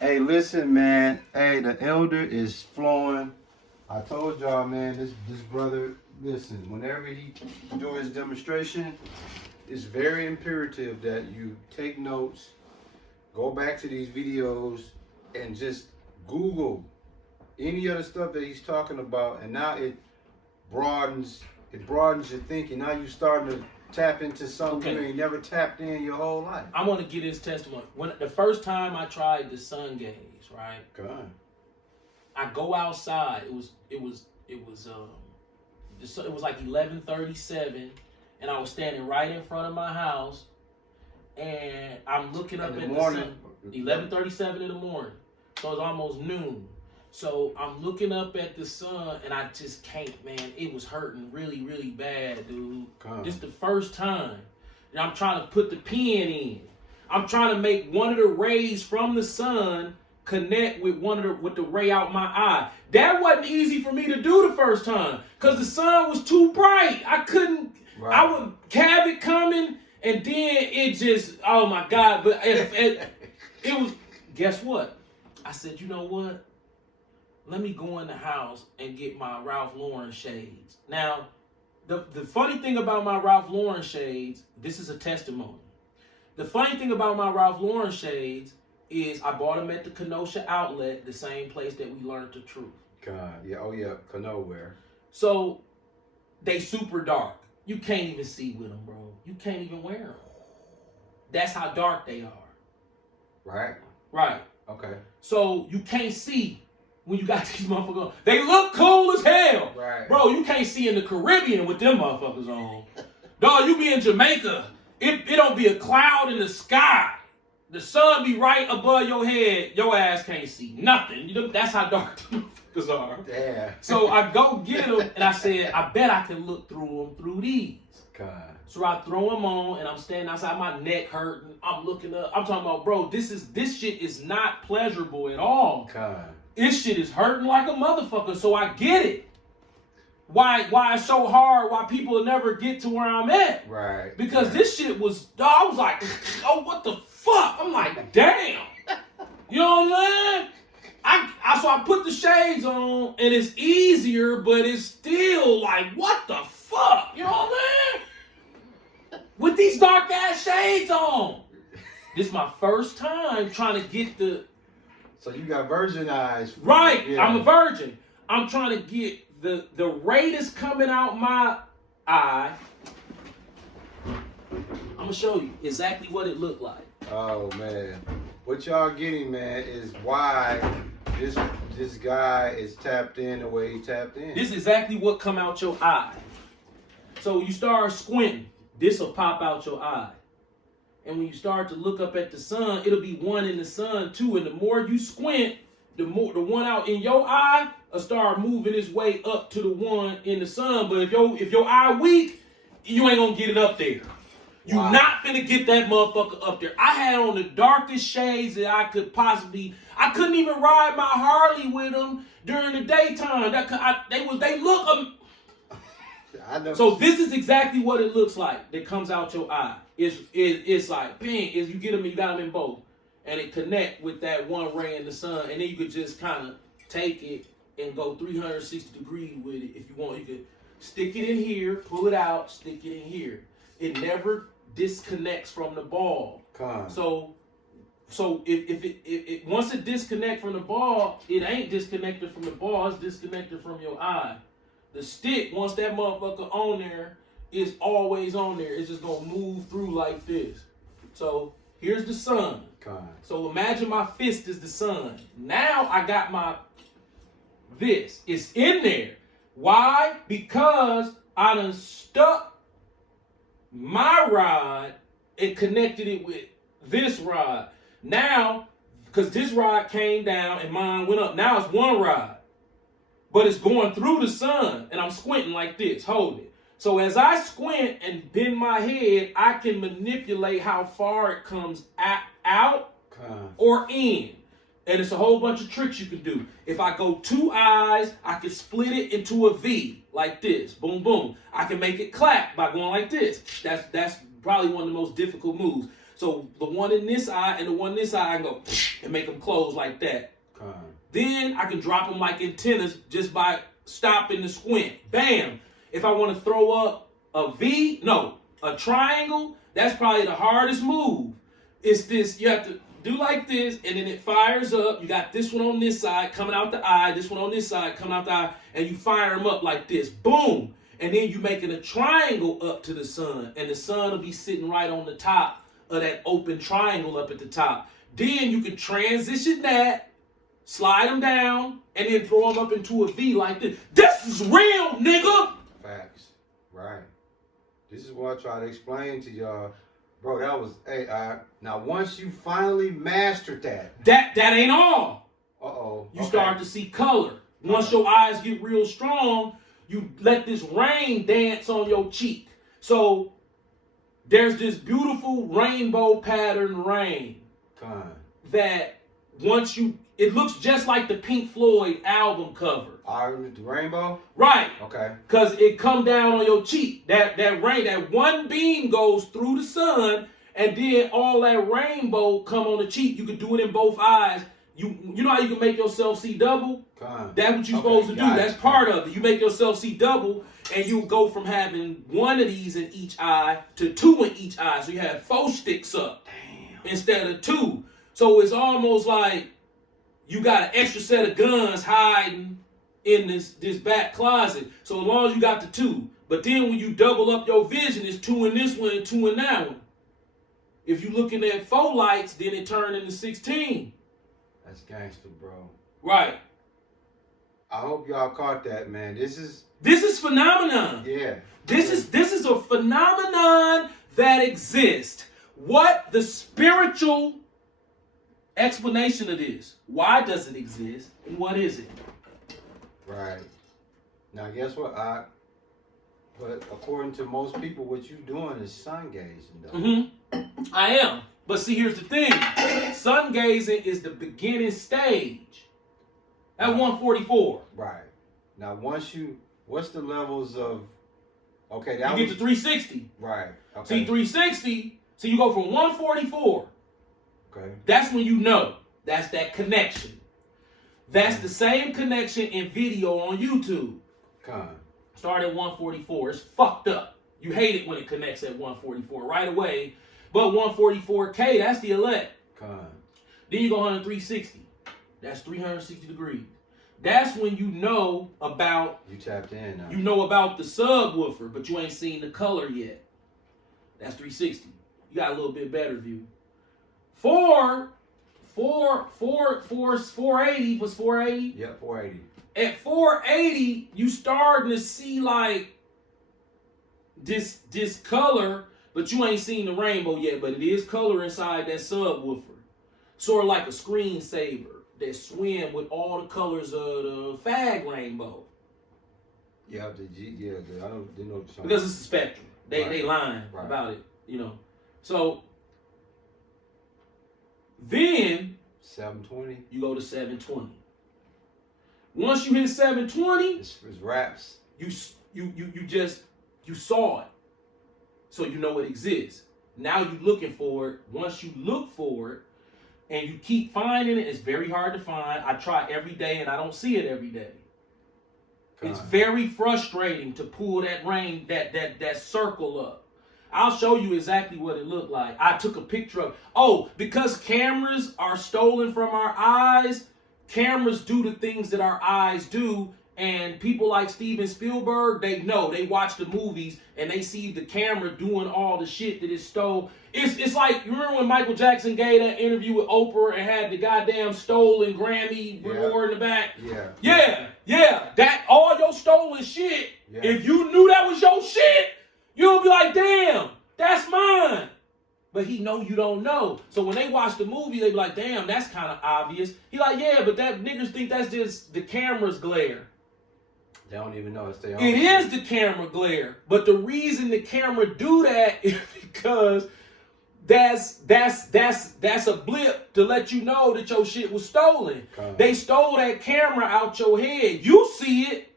Hey, listen, man. Hey, the elder is flowing. I told y'all, man, this brother, listen, whenever he do his demonstration, it's very imperative that you take notes, go back to these videos, and just Google any of the stuff that he's talking about, and now broadens your thinking. Now you starting to tap into something you ain't never tapped in your whole life. I want to get his testimony. When the first time I tried the sun gaze, right? God. I go outside. It was like 11:37, and I was standing right in front of my house, and I'm looking up at the sun. 11:37 in the morning, so it's almost noon. So I'm looking up at the sun, and I just can't, man. It was hurting really, really bad, dude. This the first time. And I'm trying to put the pen in. I'm trying to make one of the rays from the sun connect with with the ray out my eye. That wasn't easy for me to do the first time, because the sun was too bright. I couldn't, I would have it coming, and then it just, oh my God. But it was, guess what? I said, you know what? Let me go in the house and get my Ralph Lauren shades. Now, the funny thing about my Ralph Lauren shades, this is a testimony. The funny thing about my Ralph Lauren shades is I bought them at the Kenosha outlet, the same place that we learned the truth. God, yeah, oh yeah, nowhere. So, they super dark. You can't even see with them, bro. You can't even wear them. That's how dark they are. Right? Right. Okay. So, you can't see when you got these motherfuckers on. They look cool as hell. Right. Bro, you can't see in the Caribbean with them motherfuckers on. Dog, you be in Jamaica, it don't be a cloud in the sky. The sun be right above your head. Your ass can't see nothing. That's how dark the motherfuckers are. Yeah. So I go get them, and I said, I bet I can look through them through these. God. So I throw them on, and I'm standing outside, my neck hurting. I'm looking up. I'm talking about, bro, this shit is not pleasurable at all. God. This shit is hurting like a motherfucker, so I get it. Why it's so hard, why people will never get to where I'm at. Right. Because this shit was, I was like, oh, what the fuck? I'm like, damn. You know what I'm saying? So I put the shades on, and it's easier, but it's still like, what the fuck? You know what I'm saying? With these dark ass shades on. This is my first time trying to get the... So you got virgin eyes. Right, yeah. I'm a virgin. I'm trying to get the ray that's coming out my eye. I'm gonna show you exactly what it looked like. Oh man, what y'all getting, man, is why this guy is tapped in the way he tapped in. This is exactly what come out your eye. So you start squinting, this will pop out your eye. And when you start to look up at the sun, it'll be one in the sun too. And the more you squint, the one out in your eye will start moving its way up to the one in the sun. But if your eye weak, you ain't gonna get it up there. You not finna get that motherfucker up there. I had on the darkest shades that I could possibly. I couldn't even ride my Harley with them during the daytime. They look. So this is exactly what it looks like that comes out your eye. It's like, bang, you get them, you got them in both. And it connect with that one ray in the sun. And then you could just kind of take it and go 360 degrees with it if you want. You could stick it in here, pull it out, stick it in here. It never disconnects from the ball. So if it once it disconnects from the ball, it ain't disconnected from the ball, it's disconnected from your eye. The stick, once that motherfucker on there, is always on there. It's just gonna move through like this. So here's the sun. So imagine my fist is the sun. Now I got this. It's in there. Why? Because I done stuck my rod and connected it with this rod. Now, because this rod came down and mine went up. Now it's one rod. But it's going through the sun, and I'm squinting like this, hold it. So as I squint and bend my head, I can manipulate how far it comes out or in. And it's a whole bunch of tricks you can do. If I go two eyes, I can split it into a V, like this, boom, boom. I can make it clap by going like this. That's probably one of the most difficult moves. So the one in this eye and the one in this eye, I can go and make them close like that. Then I can drop them like antennas just by stopping the squint. Bam. If I want to throw up a triangle, that's probably the hardest move. It's this, you have to do like this, and then it fires up. You got this one on this side coming out the eye, this one on this side coming out the eye, and you fire them up like this. Boom. And then you're making a triangle up to the sun, and the sun will be sitting right on the top of that open triangle up at the top. Then you can transition that, slide them down, and then throw them up into a V like this. This is real, nigga. Facts. Right. This is what I try to explain to y'all. Bro, that was now once you finally mastered that ain't all. You start to see color. Once your eyes get real strong, you let this rain dance on your cheek. So there's this beautiful rainbow pattern rain that once it looks just like the Pink Floyd album cover. The rainbow? Right. Okay. Because it come down on your cheek. That rain, that one beam goes through the sun, and then all that rainbow come on the cheek. You can do it in both eyes. You know how you can make yourself see double? That's what you're supposed to do. That's part of it. You make yourself see double, and you go from having one of these in each eye to two in each eye. So you have 4 sticks up instead of 2. So it's almost like you got an extra set of guns hiding in this back closet. So as long as you got the 2. But then when you double up your vision, it's 2 in this one and 2 in that one. If you looking at 4 lights, then it turn into 16. That's gangster, bro. Right. I hope y'all caught that, man. This is phenomenon. Yeah. This is a phenomenon that exists. What the spiritual explanation of this? Why does it exist? And what is it? Right. Now, guess what? But according to most people, what you doing is sun gazing, though. Mm-hmm. I am. But see, here's the thing. Sun gazing is the beginning stage. At 144. Right. Now, what's the levels of, okay, you get to 360. Right. Okay. See, 360, so you go from 144. Okay. That's when you know. That's that connection. That's the same connection in video on YouTube. Start at 144. It's fucked up. You hate it when it connects at 144 right away. But 144K, that's the elect. Then you go 360. That's 360 degrees. That's when you know about... You tapped in now. You know about the subwoofer, but you ain't seen the color yet. That's 360. You got a little bit better view. 480 was 480. Yeah, 480. At 480, you starting to see like this color, but you ain't seen the rainbow yet. But it is color inside that subwoofer, sort of like a screensaver that swim with all the colors of the fag rainbow. Yeah, I didn't know the because it's a spectrum. They lying right. about it, you know. So then 720. You go to 720. Once you hit 720, it's wraps. You saw it, so you know it exists. Now you're looking for it. Once you look for it, and you keep finding it, it's very hard to find. I try every day, and I don't see it every day. It's very frustrating to pull that circle up. I'll show you exactly what it looked like. I took a picture of. Because cameras are stolen from our eyes. Cameras do the things that our eyes do, and people like Steven Spielberg, they know. They watch the movies, and they see the camera doing all the shit that it stole. It's like, you remember when Michael Jackson gave that interview with Oprah and had the goddamn stolen Grammy reward in the back? Yeah. That, all your stolen shit, if you knew that was your shit, you'll be like, damn, that's mine. But he know you don't know. So when they watch the movie, they be like, damn, that's kind of obvious. He like, yeah, but that niggas think that's just the camera's glare. They don't even know it's their own. It is the camera glare. But the reason the camera do that is because that's a blip to let you know that your shit was stolen. They stole that camera out your head. You see it.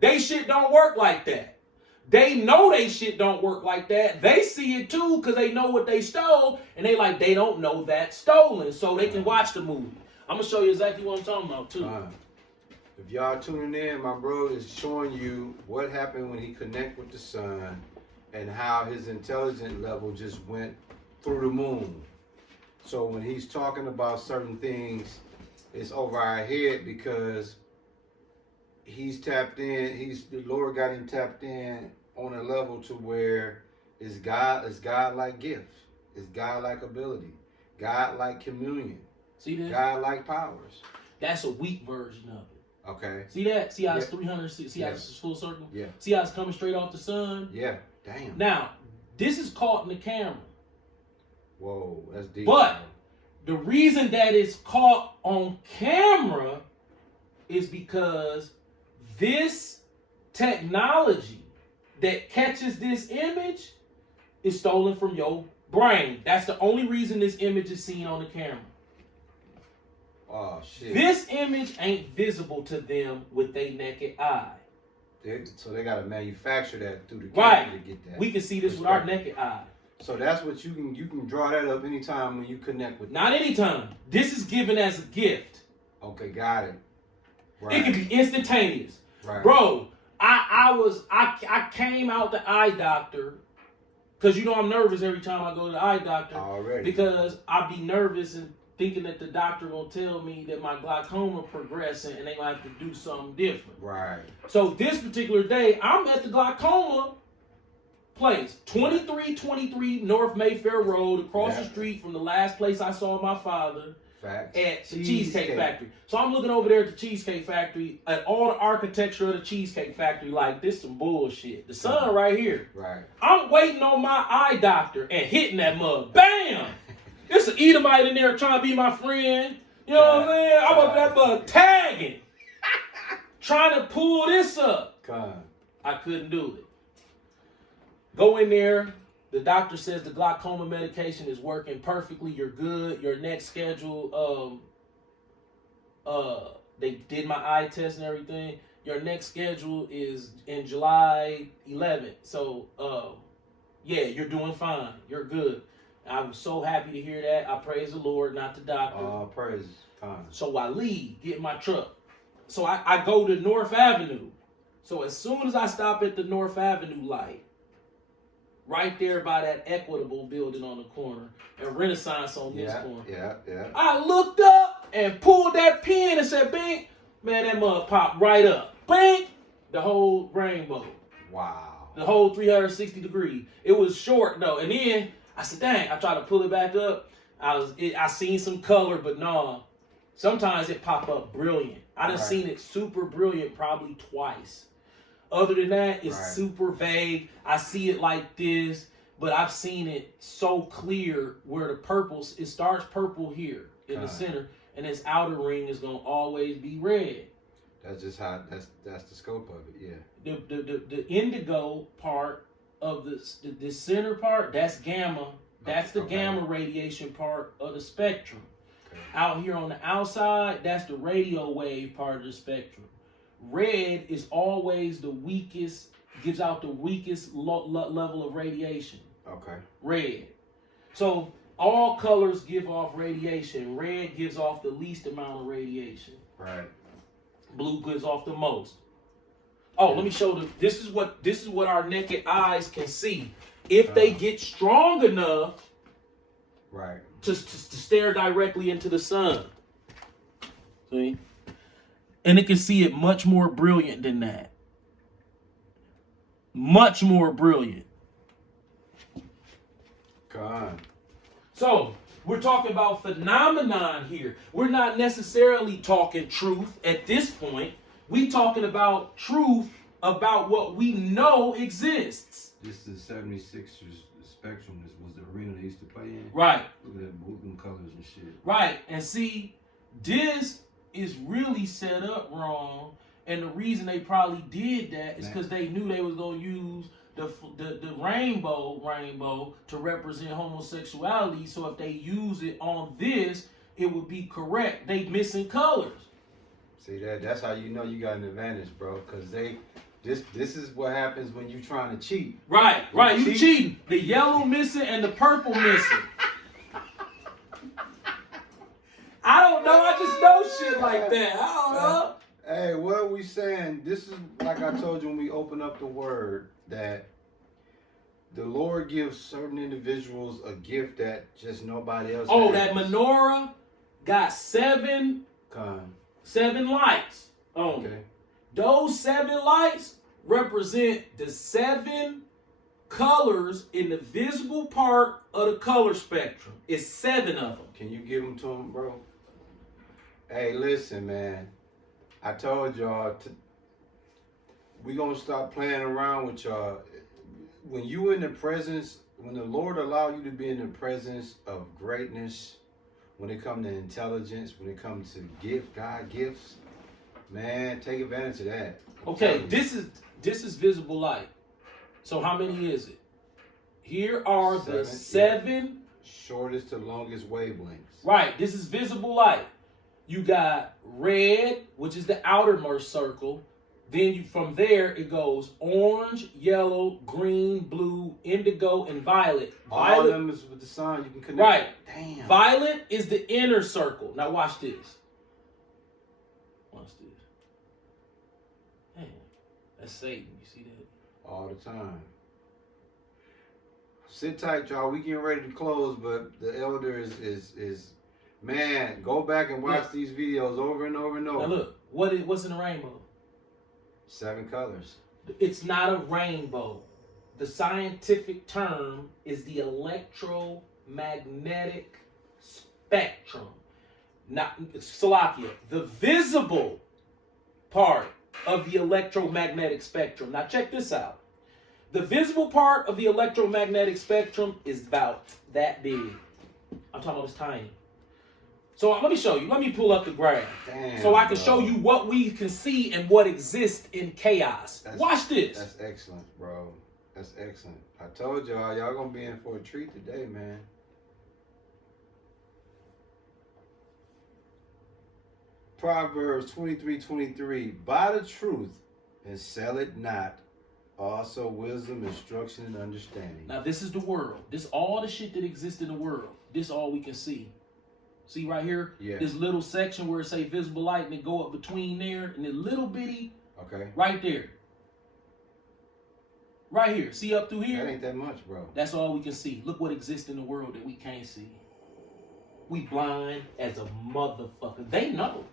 They shit don't work like that. They know they shit don't work like that. They see it too because they know what they stole, and they don't know that's stolen, so they can watch the movie. I'm gonna show you exactly what I'm talking about too. If y'all tuning in, my bro is showing you what happened when he connect with the sun, and how his intelligence level just went through the moon. So when he's talking about certain things, it's over our head because he's tapped in. The Lord got him tapped in on a level to where it's God-like gifts, it's God-like ability, God-like communion, See that? God-like powers. That's a weak version of it. Okay. See that? See how it's 360? See how it's full circle? Yeah. See how it's coming straight off the sun? Yeah. Damn. Now, this is caught in the camera. Whoa, that's deep. But the reason that it's caught on camera is because this technology that catches this image is stolen from your brain. That's the only reason this image is seen on the camera. Oh, shit. This image ain't visible to them with their naked eye. So they got to manufacture that through the camera to get that. We can see this with our naked eye. So that's what you can draw that up anytime when you connect with. Not anytime. This is given as a gift. Okay, got it. Right. It can be instantaneous. Right. Bro, I came out the eye doctor because I'm nervous every time I go to the eye doctor. Already. Because I be nervous and thinking that the doctor will tell me that my glaucoma progressing and they gonna have to do something different. Right. So this particular day, I'm at the glaucoma place, 2323 North Mayfair Road, across the street from the last place I saw my father. Facts. At the Cheesecake Factory. So I'm looking over there at the Cheesecake Factory, at all the architecture of the Cheesecake Factory, like this some bullshit. The sun right here. Right. I'm waiting on my eye doctor and hitting that mug. Bam! There's an Edomite in there trying to be my friend. You know what I'm saying? I'm up that mug tagging. Trying to pull this up. I couldn't do it. Go in there. The doctor says the glaucoma medication is working perfectly. You're good. Your next schedule, they did my eye test and everything. Your next schedule is in July 11th. So, yeah, you're doing fine. You're good. I was so happy to hear that. I praise the Lord, not the doctor. Praise. So I leave, get in my truck. So I go to North Avenue. So as soon as I stop at the North Avenue light, right there by that Equitable building on the corner, and Renaissance on this corner. Yeah. I looked up and pulled that pin and said, bing, man, that mug popped right up. Bing, the whole rainbow. Wow. The whole 360 degrees. It was short though. And then I said, dang, I tried to pull it back up. I seen some color, but no. Sometimes it pop up brilliant. I done seen it super brilliant probably twice. Other than that, it's super vague. I see it like this, but I've seen it so clear where the purple, it starts purple here in the center, and its outer ring is gonna always be red. That's just how that's the scope of it, yeah. The indigo part of the center part, that's gamma. That's the gamma radiation part of the spectrum. Okay. Out here on the outside, that's the radio wave part of the spectrum. Red is always the weakest, gives out the weakest level of radiation. Okay. Red. So all colors give off radiation. Red gives off the least amount of radiation. Right. Blue gives off the most. Oh, let me show them. This is what our naked eyes can see. If they get strong enough, to stare directly into the sun. See? And it can see it much more brilliant than that. Much more brilliant. God. So, we're talking about phenomenon here. We're not necessarily talking truth at this point. We talking about truth about what we know exists. This is the 76ers Spectrum. This was the arena they used to play in. Right. Look at that blue colors and shit. Right. And see, this is really set up wrong, and the reason they probably did that is because they knew they was gonna use the rainbow to represent homosexuality. So if they use it on this, it would be correct. They missing colors. See that's how you know you got an advantage, bro. Because This is what happens when you trying to cheat. Right. You cheating. The yellow missing and the purple missing. I don't know. I just know shit like that. I don't know. Hey, what are we saying? This is like I told you when we open up the word, that the Lord gives certain individuals a gift that just nobody else has. That menorah got seven lights on it. Those 7 lights represent the 7 colors in the visible part of the color spectrum. It's 7 of them. Can you give them to them, bro? Hey, listen, man. I told y'all, we gonna stop playing around with y'all. When you in the presence, when the Lord allow you to be in the presence of greatness, when it comes to intelligence, when it comes to God gifts, man, take advantage of that. Okay, this is visible light. So how many is it? Here are the 7 shortest to longest wavelengths. Right, this is visible light. You got red, which is the outermost circle. Then from there it goes orange, yellow, green, blue, indigo, and violet. All of them is with the sun. You can connect. Right. Damn. Violet is the inner circle. Now watch this. Watch this. Man, that's Satan. You see that? All the time. Sit tight, y'all. We getting ready to close, but the elder is man. Go back and watch these videos over and over and over. Now look, what's in the rainbow? 7 colors. It's not a rainbow. The scientific term is the electromagnetic spectrum. Not Salakia. The visible part of the electromagnetic spectrum. Now check this out. The visible part of the electromagnetic spectrum is about that big. I'm talking about it's tiny. So let me show you. Let me pull up the graph. Damn, so I can show you what we can see and what exists in chaos. Watch this. That's excellent, bro. That's excellent. I told y'all gonna be in for a treat today, man. Proverbs 23:23. Buy the truth and sell it not. Also wisdom, instruction, and understanding. Now this is the world. This all the shit that exists in the world. This all we can see. See right here? Yeah. This little section where it say visible light and it go up between there and the little bitty. Okay. Right there. Right here. See up through here? That ain't that much, bro. That's all we can see. Look what exists in the world that we can't see. We blind as a motherfucker. They know.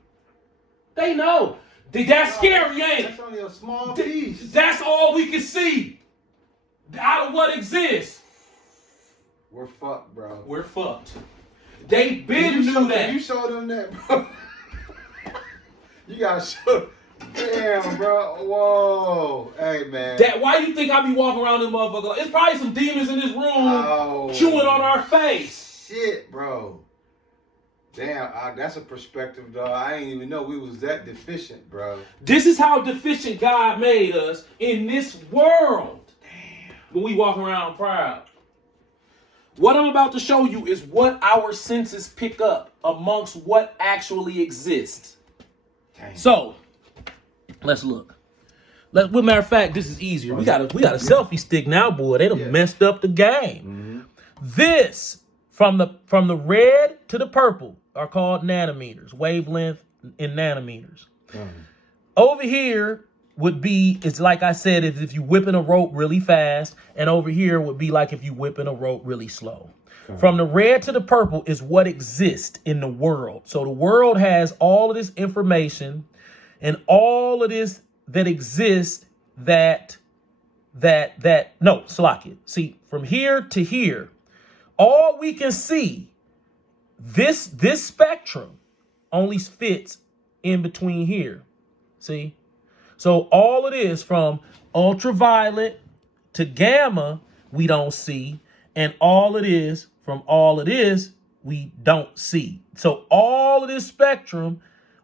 They know. That's scary, ain't it? That's only a small piece. That's all we can see. Out of what exists. We're fucked, bro. We're fucked. They been knew that. You showed them that, bro. You gotta show. Damn, bro. Whoa. Hey, man. Why you think I be walking around this motherfucker? It's probably some demons in this room chewing on our face. Shit, bro. Damn, that's a perspective, dog. I ain't even know we was that deficient, bro. This is how deficient God made us in this world. Damn. When we walk around proud. What I'm about to show you is what our senses pick up amongst what actually exists. Damn. So, let's look. Well, matter of fact, this is easier. We got a selfie stick now, boy. They done messed up the game. Mm-hmm. This, from the red to the purple, are called nanometers, wavelength in nanometers. Mm-hmm. Over here would be, it's like I said, if you whipping a rope really fast, and over here would be like if you whipping a rope really slow. Okay. From the red to the purple is what exists in the world. So the world has all of this information and all of this that exists Salakia. See, from here to here, all we can see, this spectrum only fits in between here. See? So all it is from ultraviolet to gamma, we don't see. And all it is from all it is, we don't see. So all of this spectrum,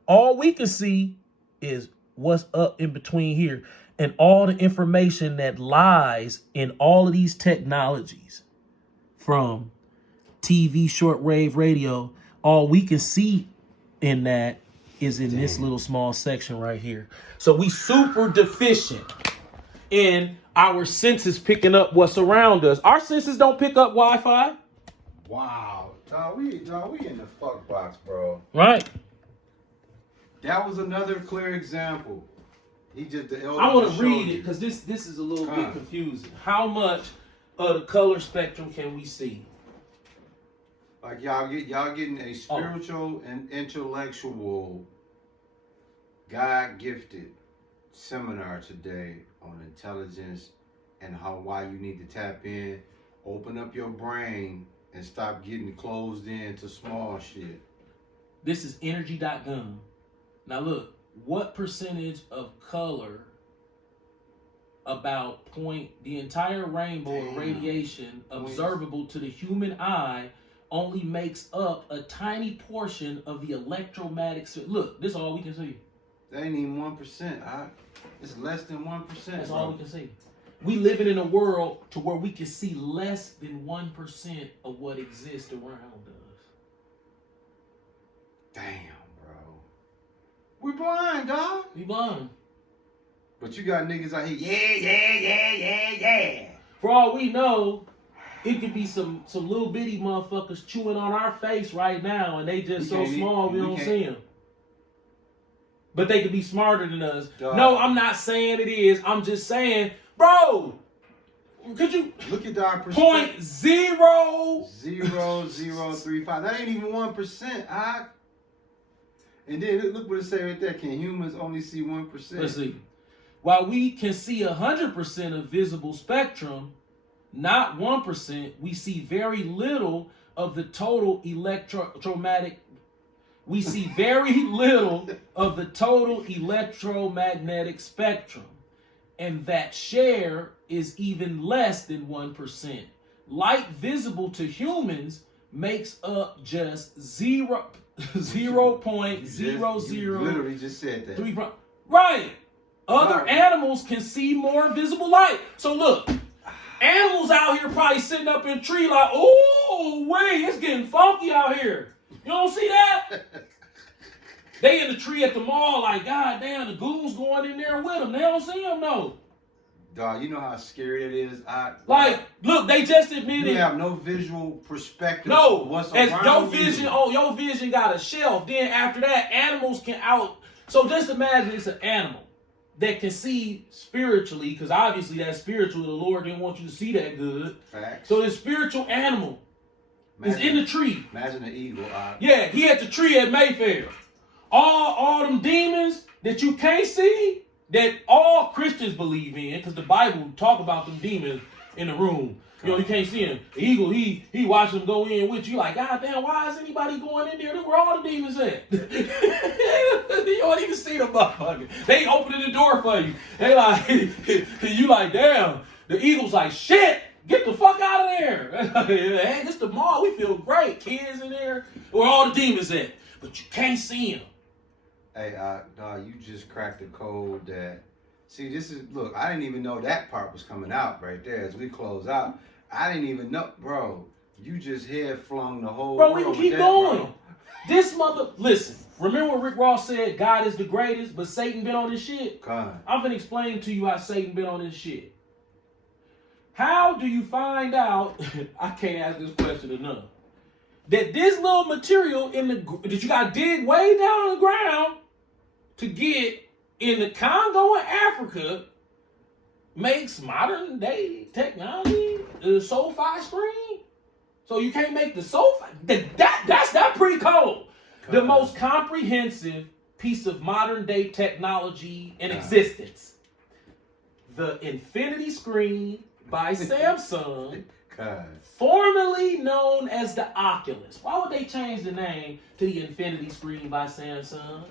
all we can see is what's up in between here. And all the information that lies in all of these technologies, from TV, shortwave radio, all we can see in that is in this little small section right here. So we super deficient. in our senses picking up what's around us. Our senses don't pick up Wi-Fi. Wow. Dog, we in the fuck box, bro. Right. That was another clear example. He just the elder. I want just to read showed it you. because this is a little bit confusing. How much of the color spectrum can we see? Like y'all getting a spiritual and intellectual, God gifted seminar today on intelligence and why you need to tap in, open up your brain, and stop getting closed in to small shit. This is energy.gum. Now look, what percentage of color about the entire rainbow of radiation observable to the human eye only makes up a tiny portion of the electromagnetic. Look, this is all we can see. That ain't even 1%. It's less than 1%. That's bro. all we can see. We living in a world to where we can see less than 1% of what exists around us. Damn, bro. We blind, dog. We blind. But you got niggas out here, yeah. For all we know, it could be some little bitty motherfuckers chewing on our face right now, and they just so small we don't see them. But they could be smarter than us. Dog. No, I'm not saying it is. I'm just saying, bro, could you look at our perspective? 0.0035. That ain't even 1%. And then look what it say right there. Can humans only see 1%? Let's see. While we can see 100% of visible spectrum, not 1%, we see very little of the total electromagnetic. We see very little of the total electromagnetic spectrum, and that share is even less than 1%. Light visible to humans makes up just 0.00. You literally just said that. Right. Other animals can see more visible light. So look, animals out here probably sitting up in a tree like, oh, wait, it's getting funky out here. You don't see that? They in the tree at the mall like, God damn, the goons going in there with them. They don't see them, no. Dog, you know how scary it is? Look, they just admitted. You have no visual perspective. No, of what's as around your vision got a shelf. Then after that, animals can out. So just imagine it's an animal that can see spiritually, because obviously that's spiritual. The Lord didn't want you to see that good. Facts. So this spiritual animal is in the tree. Imagine an eagle. Yeah, he at the tree at Mayfair. All them demons that you can't see, that all Christians believe in, because the Bible talk about them demons in the room. You know, you can't see him. The eagle, he watch them go in with you. Like, God damn, why is anybody going in there? Look where all the demons at. You don't even see them motherfuckers. They opening the door for you. They like, you like, damn. The eagle's like, shit, get the fuck out of there. Hey, this the mall. We feel great. Kids in there. Where all the demons at. But you can't see them. Hey, dog, you just cracked the code that. See, look, I didn't even know that part was coming out right there as we close out. I didn't even know, bro. You just head flung the whole world. Bro, we can keep going. This listen, remember what Rick Ross said, God is the greatest, but Satan been on this shit? God. I'm going to explain to you how Satan been on this shit. How do you find out, I can't ask this question enough, that this little material that you got to dig way down on the ground to get in the Congo and Africa makes modern day technology the SoFi screen? So you can't make the SoFi? That's pretty cold. The most comprehensive piece of modern day technology in existence. The Infinity Screen by Samsung, formerly known as the Oculus. Why would they change the name to the Infinity Screen by Samsung?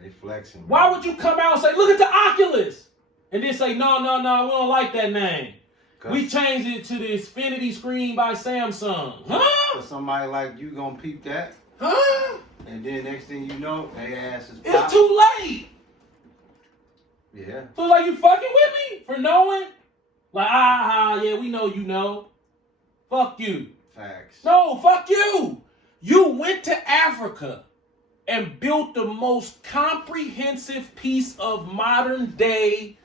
They flexing. Why would you come out and say, look at the Oculus? And then say, no, we don't like that name. We changed it to the Infinity Screen by Samsung. Huh? For somebody like you gonna peep that. Huh? And then next thing you know, they ass is popped. It's too late. Yeah. So like you fucking with me for knowing? Like, yeah, we know you know. Fuck you. Facts. No, fuck you. You went to Africa and built the most comprehensive piece of modern day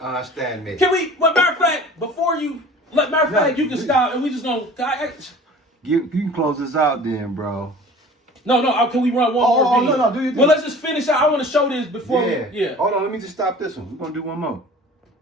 I understand me. Can we? Well, matter of fact, before you, matter of fact, you can stop, and we just gonna. You can close this out then, bro. No. Can we run one more video? No. Do you? Well, let's just finish out. I want to show this before. Yeah. Yeah. Hold on. Let me just stop this one. We're gonna do one more.